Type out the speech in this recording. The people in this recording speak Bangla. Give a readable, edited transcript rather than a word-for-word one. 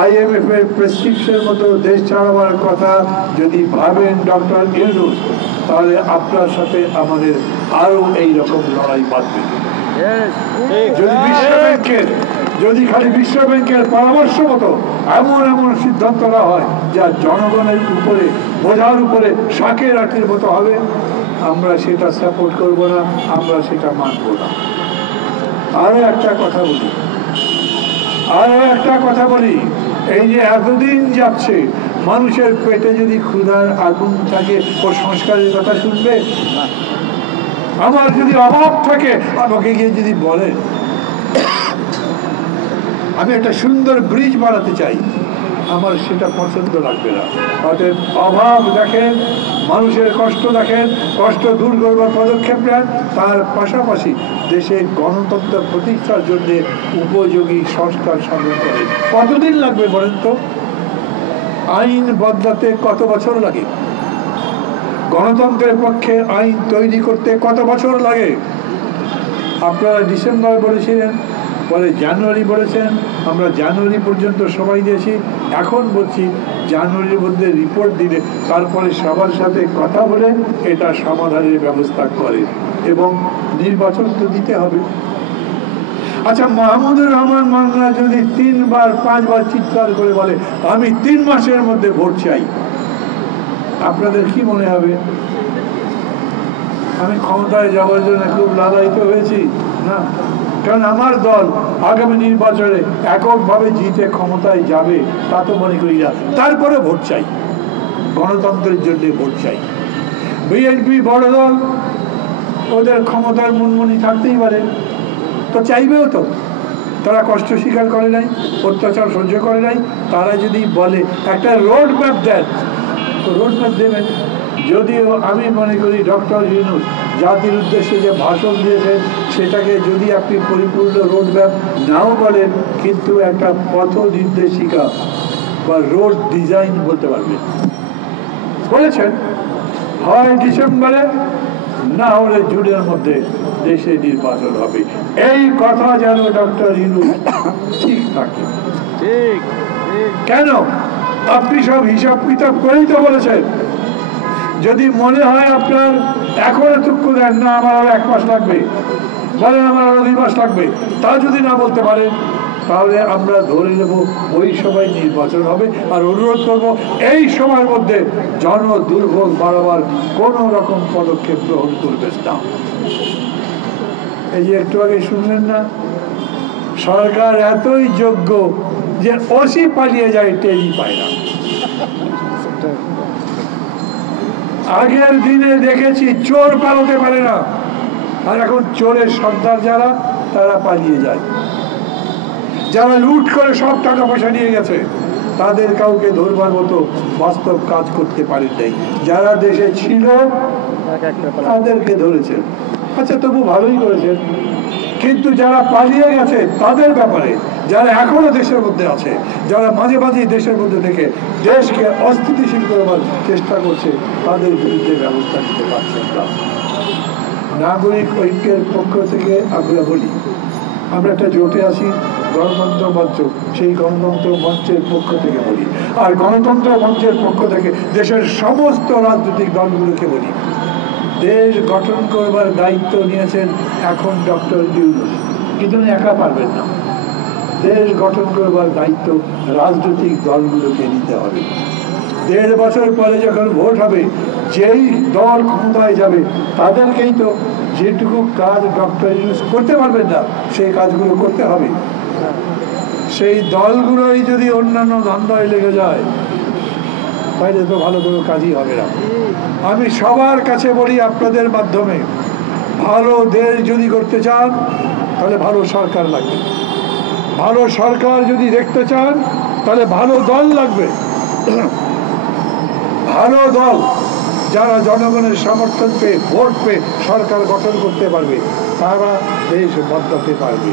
IMF এর প্রেসক্রিপশন মতো দেশ চালাবার কথা যদি ভাবেন ডক্টর ইউনূস, তাহলে আপনার সাথে আমাদের আরো এই রকম লড়াই বাঁধবে। যদি খালি বিশ্ব ব্যাংকের পরামর্শ মতো এমন এমন সিদ্ধান্তরা হয় যা জনগণের উপরে বোঝার উপরে শাকের আটির মতো হবে, আমরা সেটা সাপোর্ট করব না, আমরা সেটা মানব না। আরো একটা কথা বলি, এই যে এতদিন যাচ্ছে, মানুষের পেটে যদি ক্ষুধার আগুন থাকে ও সংস্কারের কথা শুনবে? আমার যদি অভাব থাকে, আমাকে গিয়ে যদি বলে আমি একটা সুন্দর ব্রিজ বানাতে চাই, আমার সেটা পছন্দ লাগবে না। অতএব অভাব দেখেন, মানুষের কষ্ট দেখেন, কষ্ট দূর করবার পদক্ষেপ নেন, তার পাশাপাশি দেশে গণতন্ত্র প্রতিষ্ঠার জন্য উপযোগী সংস্কার সাধন করে। কতদিন লাগবে বলেন তো? আইন বদলাতে কত বছর লাগে? গণতন্ত্রের পক্ষে আইন তৈরি করতে কত বছর লাগে? আপনারা ডিসেম্বর বলেছিলেন, পরে জানুয়ারি বলেছেন, আমরা জানুয়ারি পর্যন্ত সময় দিয়েছি। এখন বলছি জানুয়ারির মধ্যে রিপোর্ট দিলে তারপরে সবার সাথে কথা বলে এটা সমাধানের ব্যবস্থা করে, এবং নির্বাচন তো দিতে হবে। আচ্ছা, মাহমুদুর রহমান মান্না যদি 3বার 5বার চিৎকার করে বলে আমি 3 মাসের মধ্যে ভোট চাই, আপনাদের কি মনে হবে? আমি ক্ষমতায় যাওয়ার জন্য খুব লালায়িত হয়েছি না, কারণ আমার দল আগামী নির্বাচনে এককভাবে জিতে ক্ষমতায় যাবে তা তো মনে করি না। তারপরে ভোট চাই, গণতন্ত্রের জন্য ভোট চাই। বিএনপি বড় দল, ওদের ক্ষমতার মুনমুনি থাকতেই পারে, তো চাইবেও তো। তারা কষ্ট স্বীকার করে নাই, অত্যাচার সহ্য করে নাই। তারা যদি বলে একটা রোড ম্যাপ দেন, তো রোড ম্যাপ দেবেন। যদিও আমি মনে করি ডক্টর ইউনূস জাতির উদ্দেশ্যে যে ভাষণ দিয়েছেন, সেটাকে যদি আপনি পরিপূর্ণ রোড ম্যাপ নাও বলেন, কিন্তু একটা পথ নির্দেশিকা বা রোড ডিজাইন বলতে পারবেন। বলেছেন হয় ডিসেম্বরে, না হলে জুনের মধ্যে দেশে নির্বাচন হবে। এই কথা যেন ডক্টর ইউনূস ঠিক থাকে। কেন? আপনি সব হিসাব কিতাব করেই তো বলেছেন। যদি মনে হয় আপনার এখন এতটুকু দেন না, আমার আরো 1 মাস লাগবে, বলেন আমার আরো 2 মাস লাগবে, তা যদি না বলতে পারেন, তাহলে আমরা ধরে নেব ওই সময় নির্বাচন হবে। আর অনুরোধ করব এই সময়ের মধ্যে জন দুর্ভোগ বাড়াবার কোন রকম পদক্ষেপ গ্রহণ করবেন না। এই যে একটু আগে শুনলেন না, সরকার এতই যোগ্য যে ওসি পালিয়ে যায়, টেরি পায় না। আগের দিনে দেখেছি চোর পালাতে পারে না, আর এখন চোরের সর্দার যারা, তারা পালিয়ে যায়। যারা লুট করে সব টাকা পয়সা নিয়ে গেছে, তাদের কাউকে ধরবার মতো বাস্তব কাজ করতে পারেন নাই। যারা দেশে ছিল তাদেরকে ধরেছেন, আচ্ছা তবু ভালোই করেছেন। কিন্তু যারা পালিয়ে গেছে তাদের ব্যাপারে, যারা এখনো দেশের মধ্যে আছে, যারা মাঝে মাঝে দেশের মধ্যে থেকে দেশকে অস্থিতিশীল করবার চেষ্টা করছে, তাদের বিরুদ্ধে ব্যবস্থা নিতে পারছেন না। নাগরিক ঐক্যের পক্ষ থেকে আমরা বলি, আমরা একটা জোটে আছি, গণতন্ত্র মঞ্চ, সেই গণতন্ত্র মঞ্চের পক্ষ থেকে বলি। আর গণতন্ত্র মঞ্চের পক্ষ থেকে দেশের সমস্ত রাজনৈতিক দলগুলোকে বলি, দেশ গঠন করবার দায়িত্ব নিয়েছেন এখন ডক্টর ইউনূস, কিন্তু উনি একা পারবেন না। দেশ গঠন করবার দায়িত্ব রাজনৈতিক দলগুলোকে নিতে হবে। 1.5 বছর পরে যখন ভোট হবে, যেই দল ক্ষমতায় যাবে তাদেরকেই তো যেটুকু কাজ ডক্টর ইউনূস করতে পারবেন না, সেই কাজগুলো করতে হবে। সেই দলগুলোই যদি অন্যান্য ধান্দায় লেগে যায়, তাহলে তো ভালো কোনো কাজই হবে না। আমি সবার কাছে বলি আপনাদের মাধ্যমে, ভালো দেশ যদি করতে চান তাহলে ভালো সরকার লাগবে। ভালো সরকার যদি দেখতে চান তাহলে ভালো দল লাগবে। ভালো দল যারা জনগণের সমর্থন পেয়ে ভোট পেয়ে সরকার গঠন করতে পারবে, তারা দেশ বদলাতে পারবে।